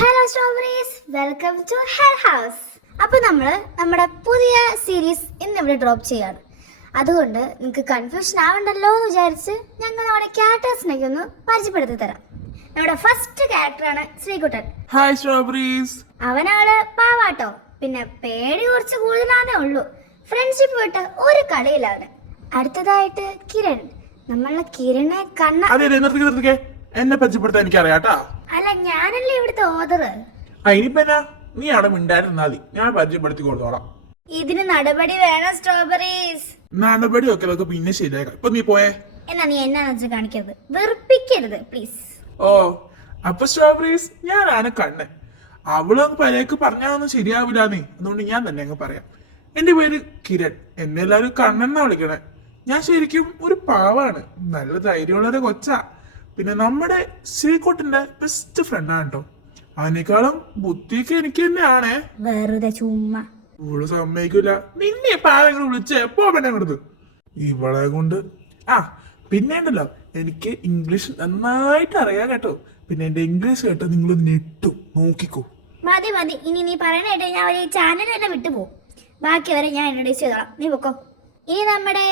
Hello strawberries, welcome to hell house. അപ്പോൾ നമ്മുടെ പുതിയ സീരീസ് ഇന്നിവിടെ ഡ്രോപ്പ് ചെയ്യാണ്. അതുകൊണ്ട് നിങ്ങൾക്ക് കൺഫ്യൂഷൻ ആവണ്ടല്ലോ എന്ന് വിചാരിച്ച് ഞങ്ങൾ നമ്മുടെ ക്യാരക്ടേഴ്സിനൊക്കെ ഒന്ന് പരിചയപ്പെടുത്തി തരാം. നമ്മുടെ ഫസ്റ്റ് ക്യാരക്ടറാണ് ശ്രീകുട്ടൻ. Hi strawberries. അവനാള് പാവാട്ടോ, പിന്നെ പേടി കുറച്ച് കൂടുതലാണേ ഉള്ളൂ. ഫ്രണ്ട്ഷിപ്പ് വിട്ട് ഒരു കളിയില്ല അവന്. അടുത്തതായിട്ട് കിരൺ. നമ്മളെ കിരണെ എന്നെ പരിചയപ്പെടുത്താൻ എനിക്ക് അറിയാട്ടാ. അല്ല, ഞാനല്ലേ ഇവിടുത്തെ ഓദർ. അതിനിപ്പന്നാ നീ അവിടെ മിണ്ടായിരുന്നാ മതി, ഞാൻ പരിചയപ്പെടുത്തി കൊടുത്തോളാം. ഇതിന് നടപടി വേണം സ്ട്രോബറീസ്. നടപടി ഒക്കെ പിന്നെ ശരിയാക്കാം. ഇപ്പൊ നീ പോയേ. എന്നാ നീ എന്നാന്ന് വെച്ചാൽ കാണിക്കരുത്, വെറുപ്പിക്കരുത് പ്ലീസ്. ഓ അപ്പൊ സ്ട്രോബറീസ്, ഞാനാണ് കണ്ണൻ. അവളൊന്ന് പരേക്ക് പറഞ്ഞാന്ന് ശരിയാവില്ല നീ, അതുകൊണ്ട് ഞാൻ തന്നെ അങ്ങ് പറയാം. എന്റെ പേര് കിരൺ, എന്നെ എല്ലാവരും കണ്ണൻ എന്നാ വിളിക്കണേ. ഞാൻ ശരിക്കും ഒരു പാവാണ്, നല്ല ധൈര്യമുള്ളൊരു കൊച്ചാ. പിന്നെ നമ്മുടെ ശ്രീകുട്ടന്റെ ബെസ്റ്റ് ഫ്രണ്ടാണ് കേട്ടോ. അതിനേക്കാളും ബുദ്ധിയൊക്കെ എനിക്ക് തന്നെയാണേ. വെറുതെ ചുമ്മാ. ഇവള് സമ്മതിക്കൂല. നിന്നെ പാവങ്ങൾ വിളിച്ച് എപ്പോ പെണ്ണെ കൊടുത്തു ഇവളെ കൊണ്ട്. പിന്നെ ഉണ്ടല്ലോ, എനിക്ക് ഇംഗ്ലീഷ് നന്നായിട്ട് അറിയാം കേട്ടോ. പിന്നെ എന്റെ ഇംഗ്ലീഷ് കേട്ടോ നിങ്ങൾ നെട്ടും, നോക്കിക്കോ. മതി മതി, ഇനി നീ പറയണേട്ടോ ഞാൻ ഒരു ചാനൽ തന്നെ വിട്ടുപോകും. ബാക്കി വരെ ഞാൻ ഇൻട്രൊഡ്യൂസ് ചെയ്തോളാം, നീ പൊക്കോ. ഇനി നമ്മുടെ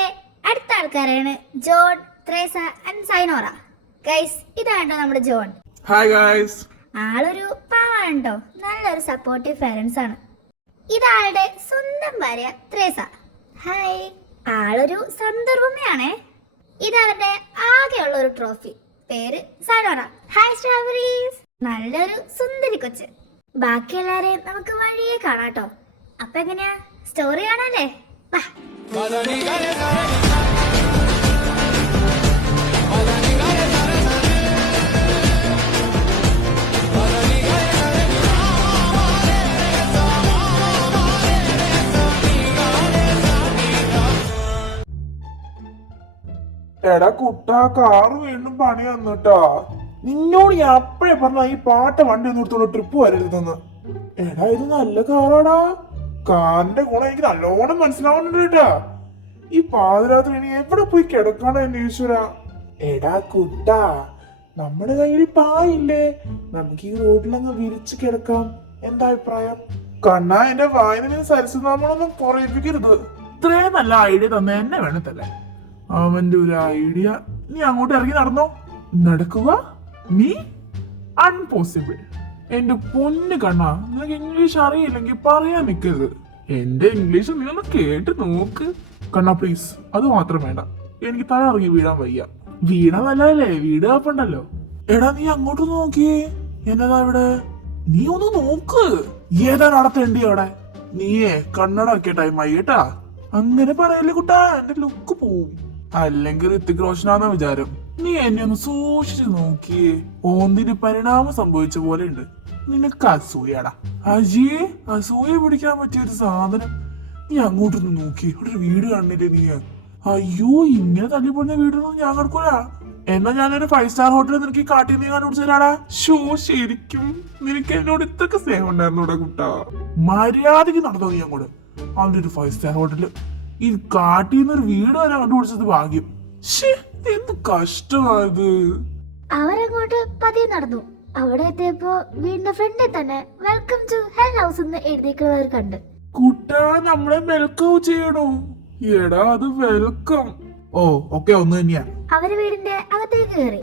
അടുത്ത ആൾക്കാരാണ് ജോൺ, ത്രേസ ആൻഡ് സൈനോറ. ഗൈസ്, ഇതാണ് നമ്മുടെ ജോൺ. Hi guys. ആളൊരു പാവാണ് കേട്ടോ, നല്ലൊരു സപ്പോർട്ടീവ് പേരൻസ് ആണ്. ഇതാളുടെ സ്വന്തം ഭാര്യ ത്രേസ. ഹായ്. ആളൊരു സന്ദർഭമയാണേ. ഇതവരുടെ ആകെയുള്ള ഒരു ട്രോഫി, പേര് സൈനോറ. Hi strawberries. നല്ലൊരു സുന്ദരി കൊച്ച്. ബാക്കി എല്ലാരെയും നമുക്ക് വഴിയെ കാണാട്ടോ. അപ്പൊ എങ്ങനെയാ, സ്റ്റോറി കാണാല്ലേ? എടാ കുട്ടാ, കാറ് വീണ്ടും പണി വന്നിട്ടാ. നിന്നോട് ഞാൻ അപ്പഴേ പറഞ്ഞ ഈ പാട്ട വണ്ടി ഒന്നും എടുത്തോളൂ, ട്രിപ്പ് വരരുതെന്ന്. എടാ ഇത് നല്ല കാറാടാ. കാറിന്റെ ഗുണം എനിക്ക് നല്ലോണം മനസ്സിലാവുന്നുണ്ട് കേട്ടാ. ഈ പാതിരാത്രി ഇനി എവിടെ പോയി കിടക്കാണോ എന്റെ ഈശ്വര. എടാ കുട്ടാ, നമ്മുടെ കയ്യിൽ പായില്ലേ, നമുക്ക് ഈ റോഡിലങ്ങ് വിരിച്ചു കിടക്കാം. എന്താ അഭിപ്രായം? കണ്ണാ, എന്റെ വായന സരസ്വനാമൊന്നും കുറയിപ്പിക്കരുത്. ഇത്രയും നല്ല ഐഡിയ തന്നെ എന്നെ വേണത്തല്ലേ. അവന്റെ ഒരു ഐഡിയ. നീ അങ്ങോട്ട് ഇറങ്ങി നടന്നോ. നടക്കുക നീ അൺപോസിബിൾ. എന്റെ പൊന്ന് കണ്ണാ, നിനക്ക് ഇംഗ്ലീഷ് അറിയില്ലെങ്കിൽ പറയാൻ നിൽക്കരുത്. എന്റെ ഇംഗ്ലീഷ് നീ ഒന്ന് കേട്ട് നോക്ക് കണ്ണാ പ്ലീസ്. അത് മാത്രം വേണ്ട, എനിക്ക് തല ഇറങ്ങി വീഴാൻ വയ്യ. വീണ നല്ലതല്ലേ, വീട് കാപ്പുണ്ടല്ലോ. എടാ നീ അങ്ങോട്ട് നോക്കിയേ, എന്നതാ ഇവിടെ. നീ ഒന്ന് നോക്ക്. ഏതാ നടത്തേണ്ടി അവിടെ. നീയേ കണ്ണടക്കിയ ടൈമായി കേട്ടാ. അങ്ങനെ പറയല്ലേ കുട്ടാ, എന്റെ ലുക്ക് പോവും. അല്ലെങ്കിൽ ഋത്തിക് റോഷനാന്ന വിചാരം. നീ എന്നെ ഒന്ന് സൂക്ഷിച്ചു നോക്കിയേ. ഓന്തിന് പരിണാമം സംഭവിച്ച പോലെ ഉണ്ട്. നിനക്ക് അസൂയടാ. അജിയെ അസൂയ പിടിക്കാൻ പറ്റിയ ഒരു സാധനം. നീ അങ്ങോട്ടൊന്ന് നോക്കി, ഇവിടെ ഒരു വീട് കണ്ടില്ലേ നീ. അയ്യോ, ഇങ്ങനെ തല്ലിപ്പൊളിഞ്ഞ വീടൊന്നും ഞാൻ കിടക്കൂല. എന്നാ ഞാനൊരു 5 സ്റ്റാർ ഹോട്ടലിൽ നിനക്ക് കാട്ടി നീ കണ്ടുപിടിച്ചാടാ. ഷോ, ശരിക്കും നിനക്ക് എന്നോട് ഇത്രക്ക് സ്നേഹം ഉണ്ടായിരുന്നോടാ കുട്ടാ. മര്യാദക്ക് നടന്നോ നീ അങ്ങോട്ട്. അവന്റെ ഒരു 5 സ്റ്റാർ ഹോട്ടല് ഈ കാട്ടിന്നൊരു വീട് വരെ കണ്ടുപിടിച്ചത് ഭാഗ്യം. എന്ത് കഷ്ടമായത്. അവരങ്ങോട്ട് പതിയെ നടന്നു. അവിടെ എത്തിയപ്പോ വീടിന്റെ ഫ്രണ്ടിൽ തന്നെ വെൽക്കം ടു ഹെൽ ഹൗസ് എന്ന് എഴുതിക്കുന്നവർ കണ്ട്. കുട്ടാ, നമ്മളെ വെൽക്കം ചെയ്യണോ? എടാ അത് വെൽക്കം. ഓ ഓക്കെ, ഒന്ന് തന്നെയാ. അവര് വീടിന്റെ അകത്തേക്ക് കയറി.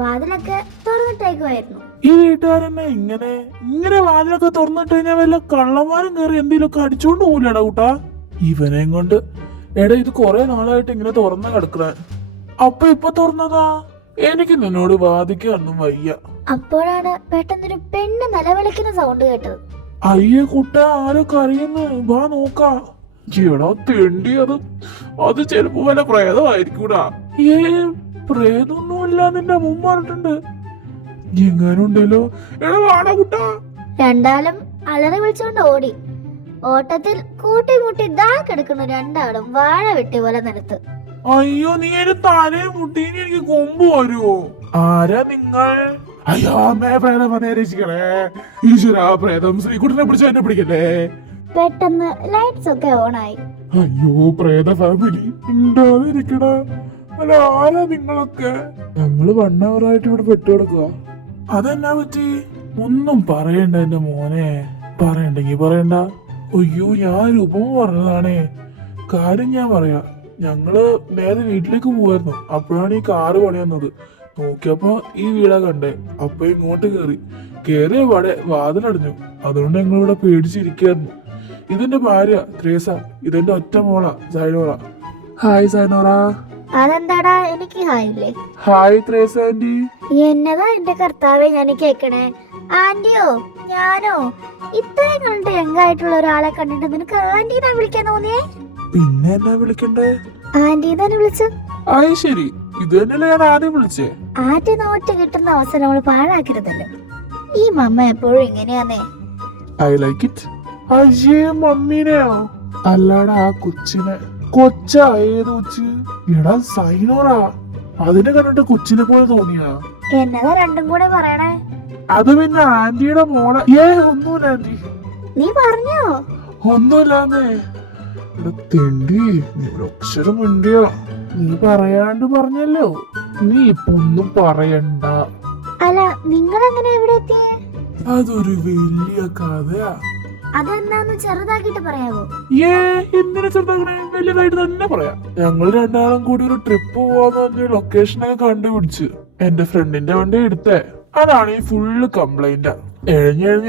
വാതിലൊക്കെ തുറന്നിട്ടേക്കുമായിരുന്നു. ഈ വീട്ടുകാരെന്നെ ഇങ്ങനെ വാതിലൊക്കെ തുറന്നിട്ട് കഴിഞ്ഞാൽ വല്ല കള്ളന്മാരും കയറി എന്തെങ്കിലുമൊക്കെ അടിച്ചോണ്ട് പോലെടാ കൂട്ടാ. ഇവനെയും കൊണ്ട്. എടാ ഇത് കൊറേ നാളായിട്ട് ഇങ്ങനെ തുറന്ന കിടക്കണ. അപ്പൊ ഇപ്പൊ തുറന്നതാ. എനിക്ക് നിന്നോട് വാദിക്കാനൊന്നും വയ്യ. അപ്പോഴാണ് പെട്ടെന്നൊരു പെണ്ണ് നിലവിളിക്കുന്ന സൗണ്ട് കേട്ടത്. അയ്യേ കുട്ട, ആരൊക്കെ അറിയുന്നു, വാ നോക്കാ. എടാ തെണ്ടി, അത് ചെലപ്പോ വല്ല പ്രേതമായിരിക്കൂടാ. പ്രേതൊന്നുമില്ല, നിന്റെ അമ്മ പറഞ്ഞിട്ടുണ്ട്. എങ്ങാനുണ്ടല്ലോ. എടാ വാടാ കുട്ടാ. രണ്ടാളും അലറി വിളിച്ചോണ്ട് ഓടി. ഓട്ടത്തിൽ കൂട്ടിമുട്ടി ദാ കിടക്കുന്നു രണ്ടാളും വാഴ വെട്ടി പോലെ നിലത്ത്. അയ്യോ, നീ എന്റെ തലയെ മുട്ടീനി എനിക്ക് കൊമ്പ് വരുമോ? ആരാ നിങ്ങൾ? അയ്യോ അമ്മേ, പ്രേതം വന്നേ രക്ഷിക്കണേ. ഈശ്വരാ, പ്രേതം ശ്രീകുട്ടനെ പിടിച്ച എന്നെ പിടിക്കല്ലേ. പെട്ടെന്ന് ലൈറ്റ്സ് ഒക്കെ ഓണായി. അയ്യോ, പ്രേത ഫാമിലി ഉണ്ടാതിരിക്കണ. അല്ല, ആരാ നിങ്ങളൊക്കെ? ഞങ്ങള് 1 hour ആയിട്ട് ഇവിടെ പെട്ടുകിടക്കുക. അതെന്നാ പറ്റി? ഒന്നും പറയണ്ട എന്റെ മോനെ, പറയണ്ടെങ്കി പറയണ്ട. അയ്യോ ഞാൻ രൂപം പറഞ്ഞതാണേ. കാര്യം ഞാൻ പറയാ, ഞങ്ങള് നേരെ വീട്ടിലേക്ക് പോവായിരുന്നു. അപ്പോഴാണ് ഈ കാറ് പണി വന്നത്. നോക്കിയപ്പോ ഈ വീടാ കണ്ടേ. അപ്പൊ ഇങ്ങോട്ട് കേറിയ പാടെ വാതിലടഞ്ഞു. അതുകൊണ്ട് ഞങ്ങളിവിടെ പേടിച്ചിരിക്കായിരുന്നു. ഇതെന്റെ ഭാര്യ ത്രേസ, ഇതെന്റെ ഒറ്റ മോള സൈനോറ. ഹായ് സൈനോറ. അതെന്താടാ എനിക്ക് ഹായില്ലേ? Hi Teresa anti. എന്നതാ എന്റെ കർത്താവെ ഞാൻ കേക്കണേ? ആന്റിയോ ഞാനോ? ഇത്രയും കണ്ടിട്ട് യങ്ങായിട്ടുള്ള ഒരാളെ കണ്ടിട്ട് നിനക്ക് ആന്റീന്നാ വിളിക്കാൻ തോന്നിയേ? പിന്നെ എന്നാ വിളിക്കണ്ടേ? ആന്റി തന്നെ വിളിച്ചു. ആയി ശരി, ഇത് തന്നെയല്ലേ ഞാൻ ആദ്യം വിളിച്ചേ. ആദ്യം നോട്ട് കിട്ടുന്ന അവസരം നമ്മൾ പാഴാക്കരുതല്ലോ. ഈ മമ്മ എപ്പോഴും ഇങ്ങനെയാന്നേ. I like it. അയ്യേ മമ്മീനെയോ? അല്ലാടാ ആ കൊച്ചിനെ. കൊച്ചാ? ഏത് കൊച്ച്? എടാ സൈനോറാ. അതിനെ കണ്ടിട്ട് കൊച്ചിനെ പോലെ തോന്നിയാ? എന്നതാ രണ്ടും കൂടെ പറയണേ? അത് പിന്നെ ആന്റിയുടെ മോളെ. ഒന്നുമില്ല ആന്റി. നീ പറഞ്ഞോ? ഒന്നുമില്ലാന്നേ. തെണ്ടി, നീ ഒരു അക്ഷരം മിണ്ടിയോ? നീ പറയാണ്ട് പറഞ്ഞല്ലോ. നീ ഇപ്പൊ ഒന്നും പറയണ്ട. അല്ല നിങ്ങളെങ്ങനെ ഇവിടെ എത്തിയേ? അതൊരു വലിയ കഥയാ. അതെന്താന്ന് ചെറുതാക്കിട്ട് പറയാവോ? എന്തിനാ ചെറുതാക്കണേ? വലിയതായിട്ട് തന്നെ പറയാം. ഞങ്ങൾ രണ്ടാളും കൂടി ഒരു ട്രിപ്പ് പോവാന്ന് പറഞ്ഞ ലൊക്കേഷനൊക്കെ കണ്ടുപിടിച്ച് എന്റെ ഫ്രണ്ടിന്റെ വണ്ടി എടുത്തേ. അതാണ് ഈ ഫുള്ള് കംപ്ലൈന്റ്.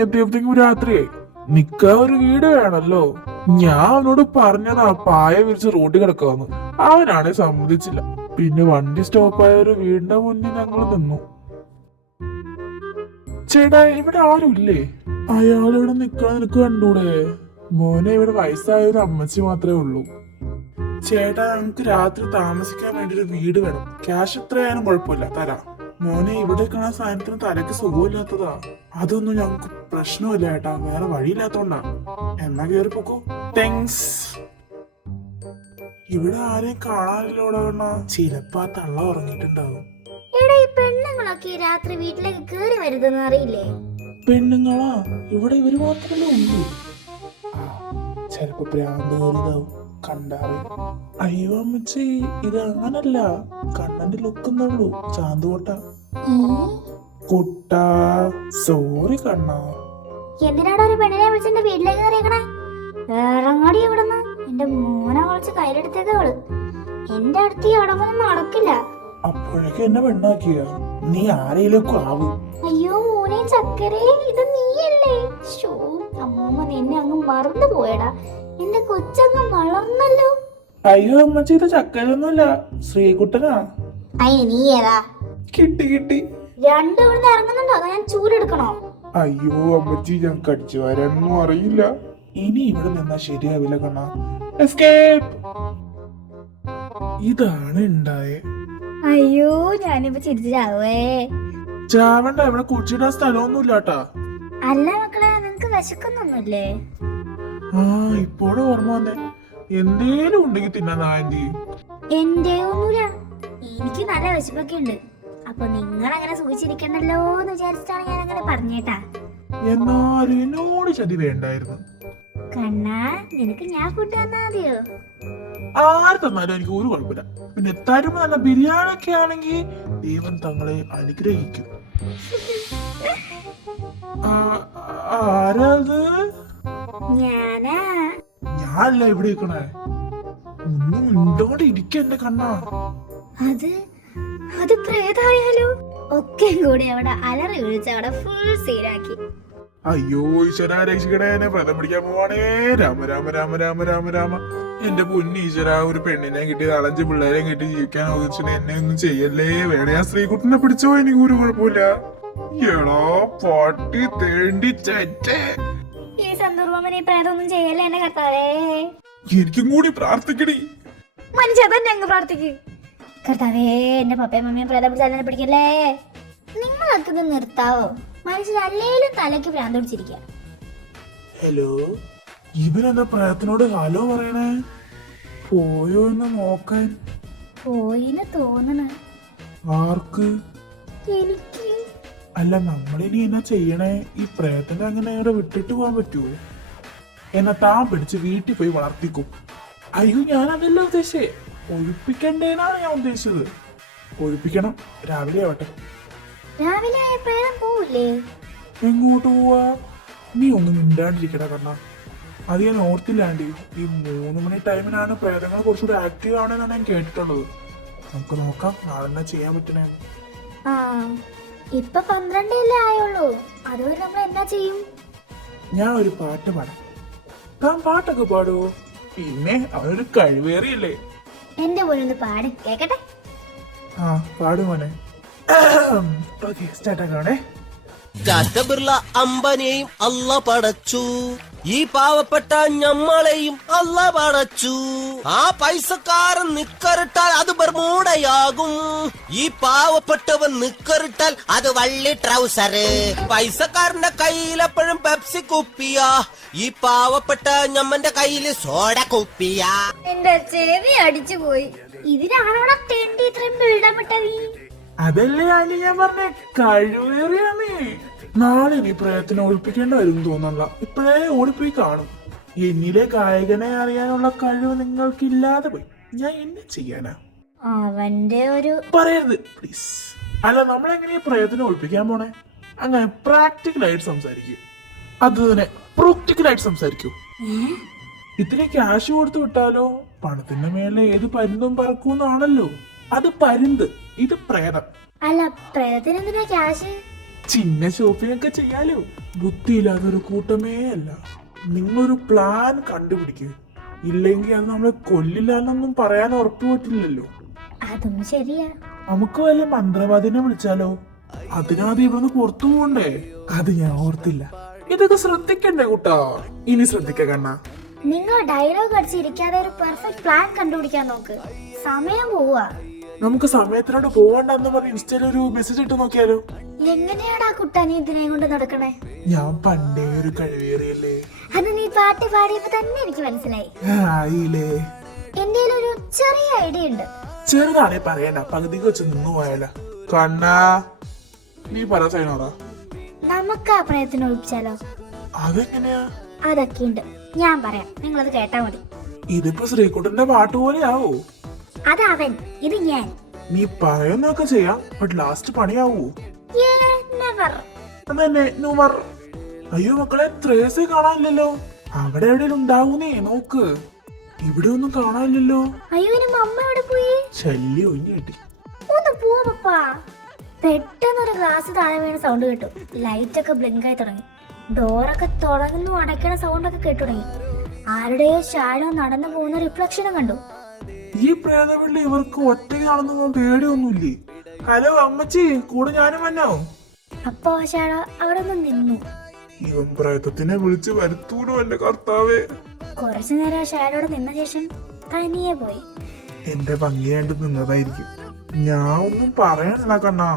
എത്തിയപ്പോഴത്തേക്കും രാത്രിയായി. നിക്കാൻ ഒരു വീട് വേണല്ലോ. ഞാൻ അവനോട് പറഞ്ഞതാ പായ വിരിച്ച് റോഡിൽ കിടക്കാന്ന്. അവനാണെ സമ്മതിച്ചില്ല. പിന്നെ വണ്ടി സ്റ്റോപ്പായ ഒരു വീടിന്റെ മുന്നിൽ ഞങ്ങൾ നിന്നു. ചേട്ടാ ഇവിടെ ആരും ഇല്ലേ? അയാളിവിടെ നിക്കാൻ നിനക്ക് കണ്ടൂടെ? മോനെ, ഇവിടെ വയസ്സായ ഒരു അമ്മച്ചി മാത്രമേ ഉള്ളൂ. ചേട്ടാ നമുക്ക് രാത്രി താമസിക്കാൻ വേണ്ടി ഒരു വീട് വേണം. ക്യാഷ് എത്രയായാലും കുഴപ്പമില്ല, തരാം. മോനെ, ഇവിടെ കാണാൻ സാധനത്തിന് തലക്ക് സുഖമില്ലാത്തതാ. അതൊന്നും ഞങ്ങക്ക് പ്രശ്നമില്ല ഏട്ടാ, വേറെ വഴിയില്ലാത്തോണ്ടാ. എന്നാ കേറി പോക്കോ. താങ്ക്സ്. ഇവിടെ ആരെയും കാണാനില്ലോടാ. ചിലപ്പോ ആ തള്ള ഉറങ്ങിയിട്ടുണ്ടാവും. എടാ ഈ പെണ്ണുങ്ങളൊക്കെ രാത്രി വീട്ടിലേക്ക് കേറി വരുതെന്ന് അറിയില്ലേ? പെണ്ണുങ്ങളാ? ഇവിടെ ഇവര് മാത്രമല്ലേ ഉള്ളൂ. ചെലപ്പോ ഭ്രാന്ത് കയറിയതാവും, കണ്ടാറി. അയ്യോ അമ്മച്ചി, ഇത് അങ്ങനല്ല. കണ്ണന്റെ ലുക്കുന്നുള്ളൂ, ചാന്തുകൊട്ട. കുട്ടാ സോറി കണ്ണാ. എന്തിനാണ് ഒരു പെണ്ണിനെ വിളിച്ച് എന്റെ വീട്ടിലേക്ക് കയറിയേക്കണേ? വേറങ്ങാടി ഇവിടുന്ന് എന്റെ മോനെ വിളിച്ച് കയ്യിലെടുത്തേക്കവള്. എന്റെ അടുത്ത് ഈ അടവൊന്നും നടക്കില്ല. അപ്പോഴേക്കും എന്നെ പെണ്ണാക്കിയ നീ ആരെയിലേക്കും ആവും. അയ്യോ മോനെ ചക്കരേ, ഇത് നീയല്ലേ? ഷോ അമ്മൂമ്മ നിന്നെ അങ്ങ് മറന്നു പോയടാ. എന്റെ കൊച്ചങ്ങ് വളർന്നല്ലോ. അയ്യോ അമ്മച്ചി, ഇത് ചക്കരൊന്നുമില്ല, ശ്രീകുട്ടനാ. അയ്യ നീ ഏതാ? കിട്ടി. രണ്ടും ഇവിടുന്ന് ഇറങ്ങുന്നുണ്ടോ? അതോ ഞാൻ ചൂടെടുക്കണോ? അയ്യോ അമ്മച്ചി, ഞാൻ കടിച്ചു വരാനൊന്നും അറിയില്ല. ഇനി ഇവിടെ നിന്നാ ശരിയാവില്ല കണ്ണാ. എസ്കേപ്പ്. ഇതാണ് ഉണ്ടായേ. അയ്യോ ഞാനിപ്പോ ചിരിച്ചു ചാവേ. ചാവണ്ട, ഇവിടെ കുടിച്ചിടാൻ സ്ഥലമൊന്നുമില്ലാട്ടാ. അല്ല മക്കളെ, നിങ്ങക്ക് വിശക്കുന്നൊന്നുമില്ലേ? ഇപ്പോഴും ഓർമ്മ വന്നേ. എന്തേലും ഉണ്ടെങ്കിൽ തിന്നാൻ ആന്റി. എന്റെ ഒന്നുമില്ല, എനിക്ക് നല്ല വിശപ്പൊക്കെ ഉണ്ട്. അപ്പൊ നിങ്ങൾ അങ്ങനെ സൂചിച്ചിരിക്കണ്ടല്ലോ എന്ന് വിചാരിച്ചിട്ടാണ് ഞാൻ അങ്ങനെ പറഞ്ഞേട്ടാ. എന്നാലും എന്നോട് ചതി വേണ്ടായിരുന്നു. കണ്ണാ, നിനക്ക് ഞാൻ ഫുഡ് തന്നാ മതിയോ? ആര് തന്നാലും എനിക്ക് ഒരു കുഴപ്പമില്ല. പിന്നെ തരുമ്പോ നല്ല ബിരിയാണി ഒക്കെ ആണെങ്കിൽ ദൈവം തങ്ങളെ അനുഗ്രഹിക്കും. ആരാത്? ഞാനാ. ഞാനല്ല ഇവിടെ ഇരിക്കണേ. ഒന്നും ഇണ്ടോണ്ട് ഇരിക്കണ്ടേ കണ്ണാ. അത് പ്രേതായാലോ? ഒക്കെ കൂടി അവിടെ അലറി വിളിച്ച് അവിടെ ഫുൾ സീനാക്കി. അയ്യോ ഈശ്വര രക്ഷിക്കണേ, എന്നെ വ്രതം പിടിക്കാൻ പോവാണേ. രാമ രാമ രാമ രാമ രാമ രാമ. എന്റെ പൊന്നു ഈശ്വര, ഒരു പെണ്ണിനെ കിട്ടി 4-5 പിള്ളേരെ കിട്ടി ജീവിക്കാൻ ചോദിച്ചിട്ട് എന്നെ ഒന്നും ചെയ്യല്ലേ. വേണേ ആ ശ്രീകുട്ടനെ പിടിച്ചോ, എനിക്ക് ഒരു കുഴപ്പമില്ല. എടാ പാട്ടി തേണ്ടി ചേച്ചേ. ഈ സന്ദർഭം പ്രേതൊന്നും ചെയ്യല്ലേ എന്നെ കർത്താവേ. എനിക്കും കൂടി പ്രാർത്ഥിക്കടി. മനുഷ്യ തന്നെ അങ്ങ് പ്രാർത്ഥിക്കും. കർത്താവേ, എന്റെ പപ്പയും മമ്മിയും പ്രേതം പിടിച്ചാൽ പിടിക്കല്ലേ. നിങ്ങളൊക്കെ ഇത് നിർത്താവോ? മനുഷ്യരല്ലേലും തലയ്ക്ക് ഭ്രാന്ത് പിടിച്ചിരിക്കുക. ഹലോ, ഇവനെന്താ പ്രേതത്തിനോട് ഹലോ പറയണേ? പോയോ എന്ന് നോക്കാൻ. പോയിന്ന് തോന്നണ. ആർക്ക്? എനിക്ക്. അല്ല, നമ്മളിനി എന്നാ ചെയ്യണേ? ഈ പ്രേതത്തിനെ അങ്ങനെ ഇവിടെ വിട്ടിട്ട് പോകാൻ പറ്റുമോ? എന്നാ താൻ പിടിച്ച് വീട്ടിൽ പോയി വളർത്തിക്കും. അയ്യോ ഞാനതല്ല ഉദ്ദേശിച്ചേ, ഒഴിപ്പിക്കണ്ടേന്നാണ് ഞാൻ ഉദ്ദേശിച്ചത്. ഒഴിപ്പിക്കണം, രാവിലെ ആവട്ടെ. രാവിലെ പ്രേതം പോവില്ലേ? എങ്ങോട്ട് പോവാ? നീ ഒന്നും മിണ്ടാണ്ടിരിക്കട കണ്ണ. അത് ഞാൻ ഓർത്തില്ലാണ്ട്. ഈ 3 മണി ടൈമിനാണ് പ്രേതങ്ങൾ കുറച്ചുകൂടി ആക്റ്റീവ് ആവണമെന്നാണ് ഞാൻ കേട്ടിട്ടുള്ളത്. നമുക്ക് നോക്കാം നാളെ എന്നാ ചെയ്യാൻ പറ്റണേ. ആ ഇപ്പൊ 12 അല്ലേ ആയുള്ളൂ. അതുവരെ നമ്മൾ എന്നാ ചെയ്യും? ഞാൻ ഒരു പാട്ട് പാടാം. താൻ പാട്ടൊക്കെ പാടുവോ? പിന്നെ അവനൊരു കഴിവേറിയല്ലേ. എന്റെ പോലൊന്ന് പാട് കേക്കട്ടെ. ആ പാടുമോനെ. ഓക്കെ സ്റ്റാർട്ട് ആക്കാണേ. ടാറ്റ ബിർള അംബാനിയെയും അല്ല പടച്ചു, ഈ പാവപ്പെട്ട ഞമ്മളെയും അല്ല പടച്ചു. ആ പൈസക്കാരൻ നിക്കറിട്ടാൽ അത് ബർമൂടയാകും, ഈ പാവപ്പെട്ടവൻ നിക്കറിട്ടാൽ അത് വള്ളി ട്രൗസറ്. പൈസക്കാരന്റെ കയ്യിലെപ്പോഴും പെപ്സി കുപ്പിയാ, ഈ പാവപ്പെട്ട ഞമ്മന്റെ കയ്യില് സോഡ കുപ്പിയാ. എന്റെ ചെവി അടിച്ചു പോയി. ഇതിനാണോടാ തെണ്ടി ഇത്രയും ബിൽഡമിട്ടത്? അതല്ലേ അതിന് ഞാൻ പറഞ്ഞ കഴിവേറിയാന്നേ. നാളെ ഇനി പ്രയത്നം ഒഴിപ്പിക്കേണ്ട വരും തോന്നല്ല. ഇപ്പോഴേ ഓടിപ്പോയി കാണും. എന്നിലെ ഗായകനെ അറിയാനുള്ള കഴിവ് നിങ്ങൾക്കില്ലാതെ പോയി. ഞാൻ എന്നെ ചെയ്യാനാ? അവന്റെ ഒരു പറയരുത് പ്ലീസ്. അല്ല നമ്മളെങ്ങനെ പ്രയത്നം ഒഴിപ്പിക്കാൻ പോണേ? അങ്ങനെ പ്രാക്ടിക്കലായിട്ട് സംസാരിക്കൂ. അത് തന്നെ പ്രാക്ടിക്കലായിട്ട് സംസാരിക്കൂ. ഇത്തിരി ക്യാഷ് കൊടുത്തു വിട്ടാലോ? പണത്തിന്റെ മേലെ ഏത് പരുന്തും പറക്കൂന്നാണല്ലോ. അത് പരുന്ത്, ഇത് പ്രേതം. അല്ല പ്രേതത്തിന് എന്തിനാ ക്യാഷ്? ചിന്ന ഷോപ്പിംഗ് ഒക്കെ ചെയ്യാലോ. ബുദ്ധിയില്ലാത്തൊരു കൂട്ടമേ അല്ല. നിങ്ങളൊരു പ്ലാൻ കണ്ടുപിടിക്കുക. ഇല്ലെങ്കിൽ അത് നമ്മളെ കൊല്ലില്ലാന്നൊന്നും പറയാൻ ഉറപ്പ് പറ്റില്ലല്ലോ. അതും ശരിയാ. നമുക്ക് വല്ല മന്ത്രവാദിനെ വിളിച്ചാലോ? അതിനാദ്യം ഇവിടുന്ന് പുറത്തു പോകണ്ടേ? അത് ഞാൻ ഓർത്തില്ല. ഇതൊക്കെ ശ്രദ്ധിക്കണ്ടേ കുട്ടാ? ഇനി ശ്രദ്ധിക്ക കണ്ണ. നിങ്ങൾ ഡയലോഗ് അടിച്ചിരിക്കാതെ ഒരു പെർഫെക്റ്റ് പ്ലാൻ കണ്ടുപിടിക്കാൻ നോക്ക്. സമയം പോവാ. നമുക്ക് സമയത്തിനോട് പോകണ്ടെന്ന് പറഞ്ഞ് ഇൻസ്റ്റയിൽ ഒരു മെസ്സേജ് ഇട്ട് നോക്കിയാലോ? എങ്ങനെയാടാ കുട്ടാ നീ ഇതിനെ കൊണ്ട് നടക്കണേ? ഞാൻ പണ്ടേ ഒരു കഴിവേറിയല്ലേ. അത് നീ പാട്ട് പാടിയപ്പോ തന്നെ എനിക്ക് മനസ്സിലായി. ആയില്ലേ? എന്റെ ഒരു ചെറിയ ഐഡിയ ഉണ്ട്. ചെറുതാണേ പറയണ്ട, പകുതിക്ക് വെച്ച് നിന്നു പോയാല. കണ്ണാ നീ പറ സൈനോറാ. നമുക്ക് ആ പ്രയത്നം ഒഴിപ്പിച്ചാലോ? അതെങ്ങനെയാ? അതൊക്കെ ഉണ്ട്, ഞാൻ പറയാം. നിങ്ങളത് കേട്ടാ മതി. ഇതിപ്പോ ശ്രീകുട്ടന്റെ പാട്ട് പോലെ ആവോ? അത് അവൻ, ഇത് ഞാൻ. നീ പറയുന്നൊക്കെ ചെയ്യാം, ബട്ട് ലാസ്റ്റ് പണിയാവൂ. Never. അതന്നെ നുമർ. അയ്യോ മക്കളെ, ത്രേസെ കാണാനില്ലല്ലോ. അവിടെ എവിടെയും ഉണ്ടാവൂന്നേ നോക്ക്. ഇവിടെ ഒന്നും കാണാനില്ലല്ലോ. അയ്യോ ഇനി മമ്മ എവിടെ പോയി? ശല്യം ഒഴിഞ്ഞു കിട്ടി. ഒന്ന് പോവാ പപ്പാ. പെട്ടെന്നൊരു ഗ്ലാസ് താഴെ വീണ സൗണ്ട് കേട്ടു. ലൈറ്റ് ഒക്കെ ബ്ലിങ്ക് ആയി തുടങ്ങി. ഡോറൊക്കെ തുറന്നു അടയ്ക്കണ സൗണ്ട് ഒക്കെ കേട്ടു തുടങ്ങി. ആരുടെയോ ഷാഡോ നടന്നു പോകുന്ന റിഫ്ലക്ഷനും കണ്ടു. ഈ പ്രേതവെള്ളി ഇവർക്ക് ഒറ്റയ്ക്കാണെന്ന് പേടിയൊന്നുമില്ലേ? ഹലോ അമ്മച്ചി, കൂടെ ഞാനും വന്നോ? അപ്പൊ ആ ഷാഡോ അവിടെ നിന്ന് നിന്നു. ഇവൻ പ്രേതത്തിനെ വിളിച്ച് വരുത്തൂടോ എന്റെ കർത്താവേ. കുറച്ചു നേരം ആ ഷാഡോടെ നിന്ന ശേഷം തനിയെ പോയി. എന്റെ ഭംഗിയായിട്ട് നിന്നതായിരിക്കും. ഞാൻ ഒന്നും പറയാനില്ല കണ്ണാ.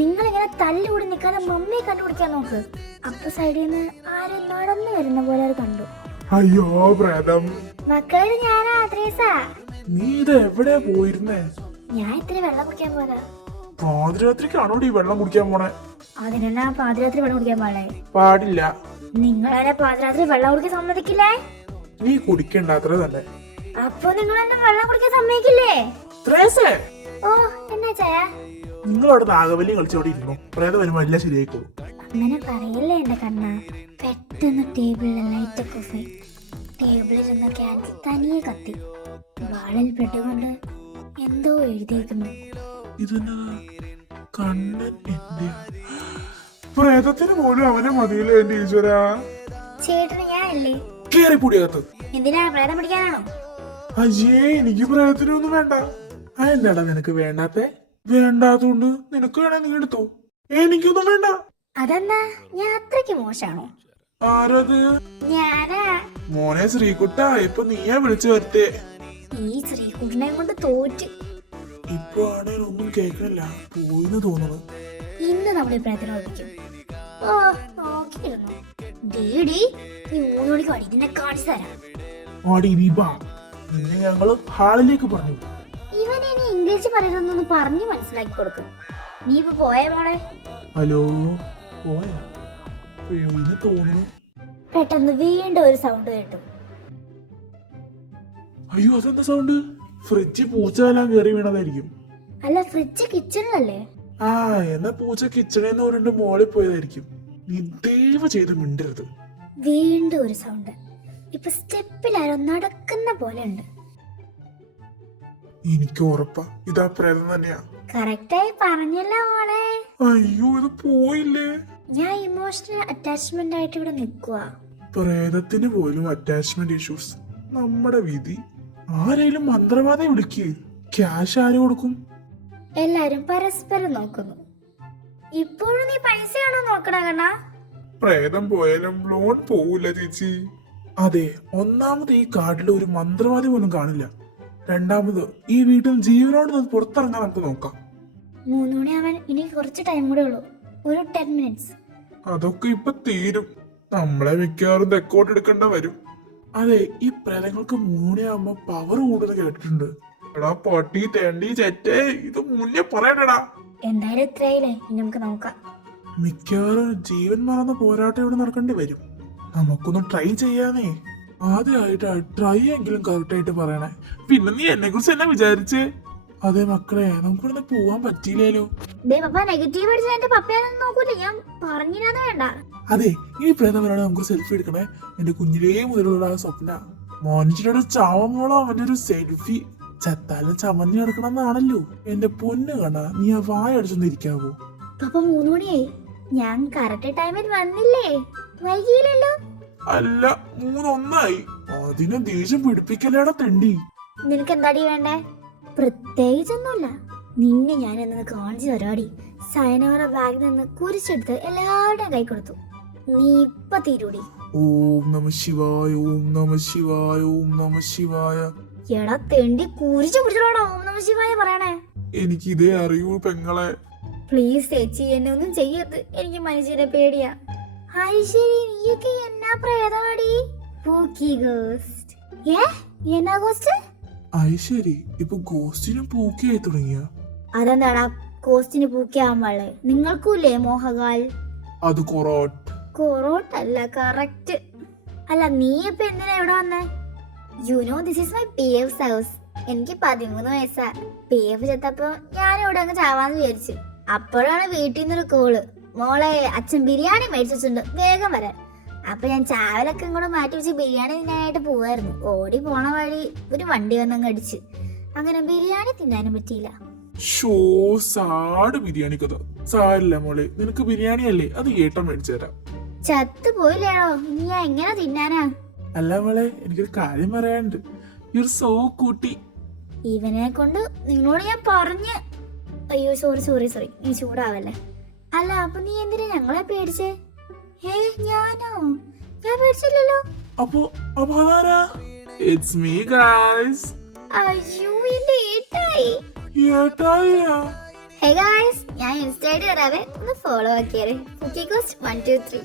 നിങ്ങൾ ഇങ്ങനെ തല്ലുകൂടി നിൽക്കാതെ മമ്മിയെ കണ്ടുപിടിക്കാൻ നോക്ക്. അപ്പൊ സൈഡിൽ നിന്ന് ആരും നടന്നു വരുന്ന പോലെ അത് കണ്ടു. അയ്യോ പ്രേതം. മക്കളെ ഞാനാ ത്രേസ. നീ ഇത് എവിടെയാ പോയിരുന്നേ? ഞാൻ ഇത്തിരി വെള്ളം കുടിക്കാൻ പോയതാ. പാതിരാത്രിക്കാണോ ഈ വെള്ളം കുടിക്കാൻ പോണേ? അതിനെന്നാ പാതിരാത്രി വെള്ളം കുടിക്കാൻ പാടില്ലേ? പാടില്ല. നിങ്ങളെ പാതിരാത്രി വെള്ളം കുടിക്കാൻ സമ്മതിക്കില്ലേ? നീ കുടിക്കണ്ട അത്ര തന്നെ. അപ്പൊ നിങ്ങൾ എന്നെ വെള്ളം കുടിക്കാൻ സമ്മതിക്കില്ലേ? ത്രേസേ, ഓ എന്നാ ചായ? നിങ്ങൾ അവിടെ നാഗവല്ലി കളിച്ചോടെ ഇരുന്നു. പ്രേതം വരുമ്പോ എല്ലാം ശരിയായിക്കോളൂ. അങ്ങനെ പറയല്ലേ എന്റെ കണ്ണ. പെട്ടെന്ന് ടേബിളിലെ ലൈറ്റൊക്കെ ഓഫ് ആയി. ടേബിളിൽ ഇരുന്ന ക്യാൻഡിൽ തനിയെ കത്തി. വാളിൽ പെട്ടുകൊണ്ട് എന്തോ എഴുതിയിരിക്കുന്നു. ഇതിന് കണ്ണൻ എന്റെ പ്രേതത്തിന് പോലും അവനെ മതിയില്ലേ എന്റെ ഈശ്വരാ. ചേട്ടന് ഞാൻ അല്ലേ? കേറിപ്പൊടിയകത്ത്. എന്തിനാ പ്രേതം പിടിക്കാനാണോ? അയ്യേ, എനിക്ക് പ്രേതത്തിനൊന്നും വേണ്ട. എന്താടാ നിനക്ക് വേണ്ടാത്തെ? വേണ്ടാത്തോണ്ട് നിനക്ക് വേണേ നീ എടുത്തോ. എനിക്കൊന്നും വേണ്ട. അതെന്നാ ഞാൻ അത്രയ്ക്ക് മോശാണോ? ആരത്? ഞാനാ. മോനെ ശ്രീകുട്ട, ഇപ്പൊ നീയാ വിളിച്ചു വരുത്തേ. ഈ ശ്രീകുട്ടനെ കൊണ്ട് തോറ്റ്. ഇപ്പൊ ആണേൽ ഒന്നും കേൾക്കണില്ല, പോയിന്ന് തോന്നുന്നു. ഇന്ന് നമ്മൾ ഈ പ്രേതത്തിനെ ഒഴിക്കും. ഓ നോക്കിയിരുന്നു. ഡീഡി നീ 3 മണിക്ക് അടി നിന്നെ കാണിച്ചു തരാം. ആടി വിഭ, നിന്നെ ഞങ്ങള് ഹാളിലേക്ക് പറഞ്ഞു. ഇവനെ ഇനി ഇംഗ്ലീഷ് പറയുന്നൊന്ന് പറഞ്ഞു മനസ്സിലാക്കി കൊടുക്കും. നീ ഇപ്പൊ പോയേ മോളെ? ഹലോ, പോയാ? പോയിന്ന് തോന്നുന്നു. പെട്ടെന്ന് വീണ്ടും ഒരു സൗണ്ട് കേട്ടു. അയ്യോ, അതെന്താ സൗണ്ട്? ഫ്രിഡ്ജ് പൂച്ചെല്ലാം കയറി വീണതായിരിക്കും. അല്ല ഫ്രിഡ്ജ് കിച്ചണിലല്ലേ? ആ, എന്നാ പൂച്ച കിച്ചണിന്ന് ഒരു മോളിൽ പോയതായിരിക്കും. നീ ദയവ് ചെയ്ത് മിണ്ടരുത്. വീണ്ടും ഒരു സൗണ്ട്. ഇപ്പൊ സ്റ്റെപ്പിലാരോ നടക്കുന്ന പോലെ ഉണ്ട്. എനിക്ക് ഉറപ്പാ ഇതാ പ്രേതം തന്നെയാ. കറക്റ്റായി പറഞ്ഞല്ലോ മോളെ. അയ്യോ ഇത് പോയില്ലേ. ഞാൻ ഇമോഷണൽ അറ്റാച്ച്മെന്റ് ആയിട്ട് ഇവിടെ നിൽക്കുക. പ്രേതത്തിന് പോലും അറ്റാച്ച്മെന്റ് ഇഷ്യൂസ്. നമ്മുടെ വിധി. ആരെങ്കിലും മന്ത്രവാദം വിളിക്ക്. ക്യാഷ് ആര് കൊടുക്കും? എല്ലാരും പരസ്പരം നോക്കുന്നു. ഇപ്പോഴും നീ പൈസയാണോ നോക്കണ കണ്ണാ? പ്രേതം പോയാലും ലോൺ പോവില്ല ചേച്ചി. അതെ, ഒന്നാമത് ഈ കാട്ടിൽ ഒരു മന്ത്രവാദി പോലും കാണില്ല. രണ്ടാമത് ഈ വീട്ടിൽ ജീവനോട് പുറത്തിറങ്ങാൻ നമുക്ക് നോക്കാം. 3 മണിയാവാൻ ഇനി കുറച്ച് ടൈം കൂടെ ഉള്ളൂ. ഒരു 10 minutes. അതൊക്കെ ഇപ്പൊ തീരും. നമ്മളെ മിക്കവാറും തെക്കോട്ട് എടുക്കേണ്ട വരും. അതെ, ഈ പ്രേതങ്ങൾക്ക് 3 മണിയാകുമ്പോ പവർ കൂടുതൽ കേട്ടിട്ടുണ്ട്. എടാ പൊട്ടി തേണ്ടി ചെറ്റേ, ഇത് മുന്നേ പറയണ്ടടാ. എന്തായാലും ഇത്രയില്ലേ, ഇനി നമുക്ക് നോക്കാം. മിക്കവാറും ജീവൻ മറന്ന പോരാട്ടം ഇവിടെ നടക്കേണ്ടി വരും. നമുക്കൊന്ന് ട്രൈ ചെയ്യാനേ. ആദ്യമായിട്ട് ട്രൈ എങ്കിലും കറക്റ്റ് ആയിട്ട് പറയണേ. പിന്നെ നീ എന്നെ കുറിച്ച് എന്നാ വിചാരിച്ച്? അതെ മക്കളെ, നമുക്കിവിടെ പോവാൻ പറ്റിയില്ലേലോ. നെഗറ്റീവ് അടിച്ച എന്റെ പപ്പയാണെന്ന് നോക്കൂല. ഞാൻ പറഞ്ഞില്ലാന്ന് വേണ്ട. അതെ, ഈ പ്രേതവരാണ് നമുക്ക് സെൽഫി എടുക്കണേ. എന്റെ കുഞ്ഞിലേ മുതലുള്ള ആ സ്വപ്ന. മോനിച്ചിയുടെ ചാവമോളോ അവന്റെ ഒരു സെൽഫി. ചത്താലും ചമഞ്ഞു കിടക്കണം എന്നാണല്ലോ. എന്റെ പൊന്ന് കണ്ട, നീ ആ വായ അടിച്ചൊന്നിരിക്കാവോ? പപ്പ 3 മണിയായി. ഞാൻ കറക്റ്റ് ടൈമിൽ വന്നില്ലേ? വൈകിയില്ലല്ലോ. അല്ല, 3:01. അതിനെ ദേഷ്യം പിടിപ്പിക്കലേടാ തെണ്ടി. നിനക്ക് എന്താടി വേണ്ടേ? പ്രത്യേകിച്ചൊന്നുമില്ല. നിന്നെ ഞാൻ എന്ന് കാണിച്ചു തരാടി. സയനോറ ബാഗിൽ നിന്ന് കുരിച്ചെടുത്ത് എല്ലാവരുടെയും കൈ കൊടുത്തു. നീ ഇപ്പൊ തീരൂടി. ഓം നമ ശിവായ, ഓം നമ ശിവായ, ഓം നമ ശിവായ. എടാ തെണ്ടി കുരിച്ചു പിടിച്ചോടാ ഓം നമ ശിവായ പറയണേ. എനിക്ക് ഇതേ അറിയൂ പെങ്ങളെ. പ്ലീസ് ചേച്ചി, എന്നെ ഒന്നും ചെയ്യരുത്. എനിക്ക് മനുഷ്യരെ പേടിയാ. ശരി, നീയൊക്കെ എന്നാ പ്രേതമാടി? പൂക്കി ഗോസ്റ്റ്. എന്നാ ഗോസ്റ്റ്? ശരി, ഇപ്പൊ ഗോസ്റ്റിനും പൂക്കിയായി തുടങ്ങിയ. അതെന്താടാ ഗോസ്റ്റിന് പൂക്കിയാവാൻ പാടില്ലേ? നിങ്ങൾക്കൂല്ലേ മോഹകാൽ? അത് കൊറോട്ടല്ല, കറക്റ്റ്. അല്ല, നീ ഇപ്പൊ എന്തിനാ ഇവിടെ വന്നേ? You know this is my PF's house. എനിക്ക് 13 വയസ്സാ. PF ചെത്തപ്പോ ഞാൻ ഇവിടെ അങ്ങ് ചാവാന്ന് വിചാരിച്ചു. അപ്പോഴാണ് വീട്ടിൽ നിന്നൊരു കോള്. മോളെ, അച്ഛൻ ബിരിയാണി മേടിച്ചിട്ടുണ്ട്, വേഗം വരാൻ. അപ്പൊ ഞാൻ ചാവലൊക്കെ ഇങ്ങോട്ട് മാറ്റി വെച്ച് ബിരിയാണി തിന്നാനായിട്ട് പോവായിരുന്നു. ഓടി പോണ വഴി ഒരു വണ്ടി വന്നങ്ങ് അടിച്ച്. അങ്ങനെ ബിരിയാണി തിന്നാനും പറ്റിയില്ല. സാഡ് ബിരിയാണി കഥ. സാരില്ല മോളെ, നിനക്ക് ബിരിയാണി അല്ലേ, അത് ഏട്ടൻ മേടിച്ചു തരാം. ചത്തു പോയില്ലേടോ, ഇനി ഞാൻ എങ്ങനെ തിന്നാനാ? അല്ല മോളെ, എനിക്കൊരു കാര്യം പറയാനുണ്ട്. യു സോ കൂട്ടി. ഇവനെ കൊണ്ട് നിങ്ങളോട് ഞാൻ പറഞ്ഞ്. അയ്യോ സോറി, നീ ചൂടാവല്ലേ. അല്ല, അപ്പൊ നീ എന്തിനാ ഞങ്ങളെ പേടിച്ചേ? ഞാനോ? ഞാൻ പേടിച്ചില്ലല്ലോ. അപ്പൊ അതാരാ? It's me guys. അയ്യോ, എന്റെ ഏട്ടായി. ഏട്ടായിയാ? ഹേ ഗൈസ്, ഞാൻ ഇൻസ്റ്റയിൽ വരാവേ, ഒന്ന് ഫോളോ ആക്കിയാലേ. കുക്കി ഗോസ്റ്റ് 1 2 3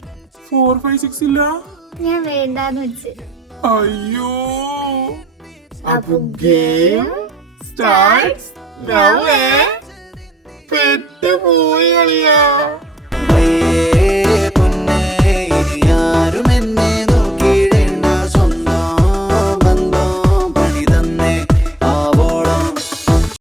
4 5 6 ഇല്ല. ഞാൻ വേണ്ടാന്ന് വെച്ച്. അയ്യോ, അപ്പൊ ഗെയിം സ്റ്റാർട്ട്സ് നൗ. പെട്ടുപോയി കളിയാ.